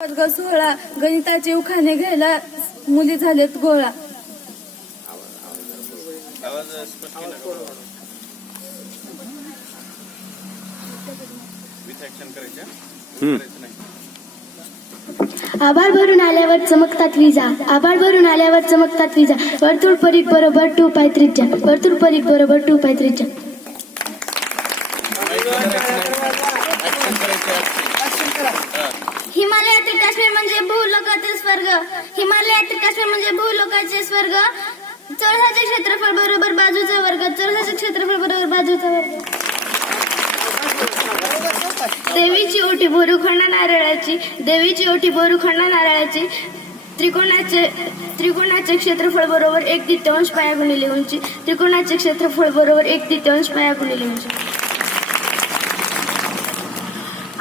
वर्ग सोहळा गणिताचे उखाणे घ्यायला मुली झालेत गोळा. आभाळ भरून आल्यावर चमकतात विजा. आभाळ भरून आल्यावर चमकतात विजा. वर्तुळ परीख बरोबर टू पाय त्रिज्या वर्तुळ परीख बरोबर टू पाय त्रिज्या काश्मीर म्हणजे भूलोकातील स्वर्ग. हिमालयातील काश्मीर म्हणजे भूलोकाचे स्वर्ग. चौरसाचे क्षेत्रफळ बरोबर बाजूचा वर्ग. चौरसाचे क्षेत्रफळ बरोबर बाजूचा वर्ग. देवीची ओटी बोरुखंडा नारळाची देवीची ओटी बोरुखंडा नारळाची. त्रिकोणाचे त्रिकोणाचे क्षेत्रफळ बरोबर एक तृतीयांश पाया गुणिले उंची त्रिकोणाचे क्षेत्रफळ बरोबर एक तृतीयांश पाया गुणिले उंची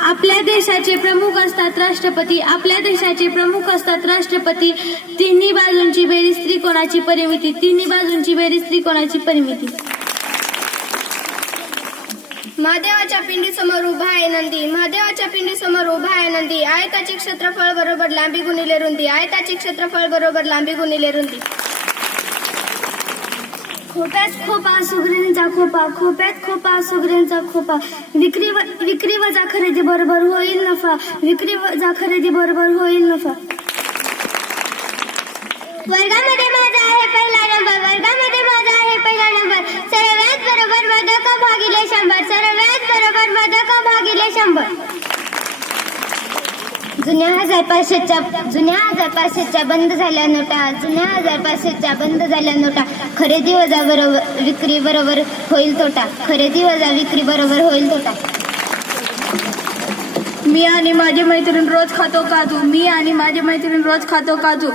आपल्या देशाचे प्रमुख असतात राष्ट्रपती आपल्या देशाचे प्रमुख असतात राष्ट्रपती. तिन्ही बाजूंची बेरीज त्रिकोणाची परिमिती तिन्ही बाजूंची बेरीज त्रिकोणाची परिमिती. महादेवाच्या पिंडी समोर उभा आहे नंदी. महादेवाच्या पिंडी समोर उभा आहे नंदी. आयताचे क्षेत्रफळ बरोबर लांबी गुणिले रुंदी. आयताचे क्षेत्रफळ बरोबर लांबी गुणिले रुंदी. खोप्यात खोपा सुगरींचा खोपा खोप्यात खोपा सुगरींचा खोपा. विक्री व- विक्री वजा खरेदी बरोबर होईल नफा. विक्री वजा खरेदी बरोबर होईल नफा. वर्गामध्ये माझा आहे पहिला नंबर. वर्गामध्ये माझा आहे पहिला नंबर. सर्वात बरोबर मदक भागिले शंभर. सर्वात बरोबर मदक भागिले शंभर. जुन्या हजार पाचशेच्या जुन्या हजार पाचशेच्या बंद झाल्या नोटा जुन्या हजार पाचशेच्या बंद झाल्या नोटा. खरेदी वजा बरोबर विक्री बरोबर होईल तोटा. खरेदी वजा विक्री बरोबर होईल तोटा. मी आणि माझी मैत्रीण रोज खातो काजू. मी आणि माझी मैत्रीण रोज खातो काजू.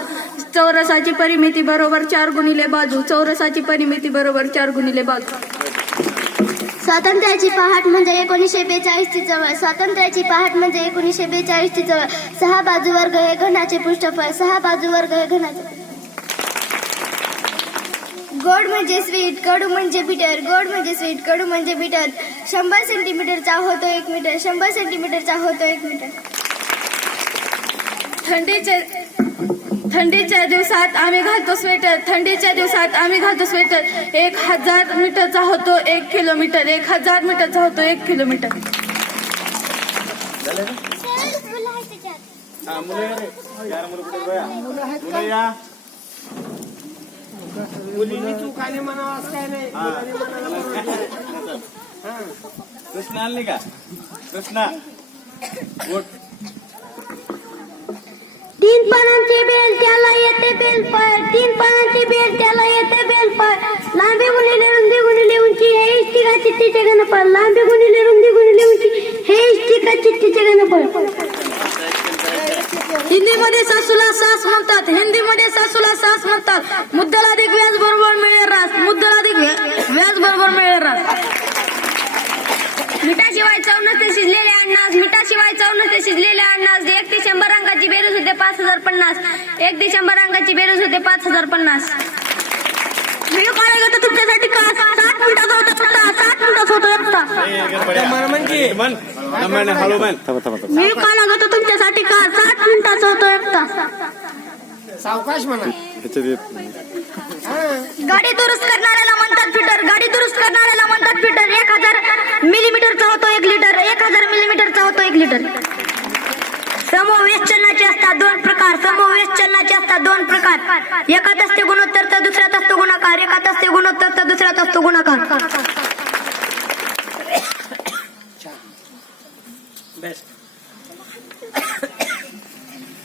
चौरसाची परिमिती बरोबर चार गुणिले बाजू. चौरसाची परिमिती बरोबर चार गुणिले बाजू. स्वातंत्र्याची पहाट म्हणजे एकोणीसशे बेचाळीसची जवळ. स्वातंत्र्याची पहाट म्हणजे एकोणीसशे बेचाळीसची जवळ. सहा बाजू वर्ग हे घनाचे पृष्ठफळ. सहा बाजू वर्ग हे घनाचे गोड म्हणजे स्वीट कडू म्हणजे बिटर गोड म्हणजे स्वीट कडू म्हणजे बिटर शंभर सेंटीमीटरचा होतो एक मीटर शंभर सेंटीमीटरचा होतो एक मीटर थंडीचे थंडीच्या दिवसात आम्ही घालतो स्वेटर. थंडीच्या दिवसात आम्ही घालतो स्वेटर. एक हजार मीटरचा होतो एक किलोमीटर. एक हजार मीटरचा होतो एक किलोमीटर? हा मुलींनी चुकाने म्हणावं असं काय नाही. कृष्ण आणली का? कृष्णा. वोट तीन पानांची बेल त्याला येते बेल पाय. तीन पानांची बेल त्याला येते बेल पाय. लांबी गुणिले रुंदी गुणिले उंची हे इष्टिका चित्तीचे गणपळ लांबी गुणिले रुंदी गुणिले उंची हे इष्टिका चित्तीचे गणपळ हिंदीमध्ये सासूला सास म्हणतात. हिंदीमध्ये सासूला सास म्हणतात. मुद्दल अधिक व्याज बरोबर मिळेल रास. मुद्दल अधिक व्या- व्याज बरोबर मिळेल रास. मिठाशिवाय चव नसते शिजलेले अन्नास मिठाशिवाय चव नसते शिजलेले अन्नास एक ते शंभर अंकाची बेरीज होते पाच हजार पन्नास. एक ते शंभर अंकाची बेरीज होते पाच हजार पन्नास. व्हिडिओ काढायला तर तुमच्यासाठी का सात मिनिटाचा होता फक्त सात मिनिटाचा होता एकटा व्हिडिओ काढायला तर तुमच्यासाठी का सात मिनिटाचा होता एकटा? सावकाश म्हणा. गाडी दुरुस्त करणाऱ्याला म्हणतात फिटर. गाडी दुरुस्त करणाऱ्याला म्हणतात फिटर. एक हजार मिलीमीटरचा होतो एक लिटर एक हजार मिलीमीटरचा होतो एक लिटर चलनाचे असतात दोन प्रकार. समवेश चलनाचे असतात दोन प्रकार. एकात असते गुणोत्तर तर दुसऱ्यात असतो गुणाकार. एकात असते गुणोत्तर तर दुसऱ्यात असतो गुणाकार.